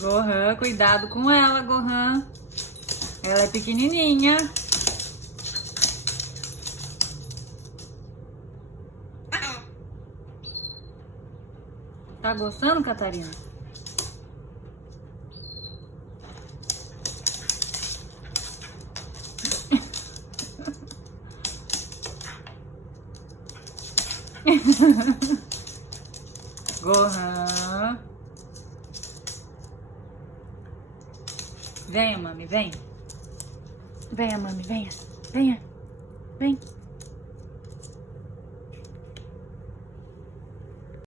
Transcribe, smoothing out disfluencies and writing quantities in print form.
Gohan, cuidado com ela, Gohan. Ela é pequenininha. Tá gostando, Catarina? Gohan. Venha, mami, vem. Venha, mami, venha. Venha. Vem.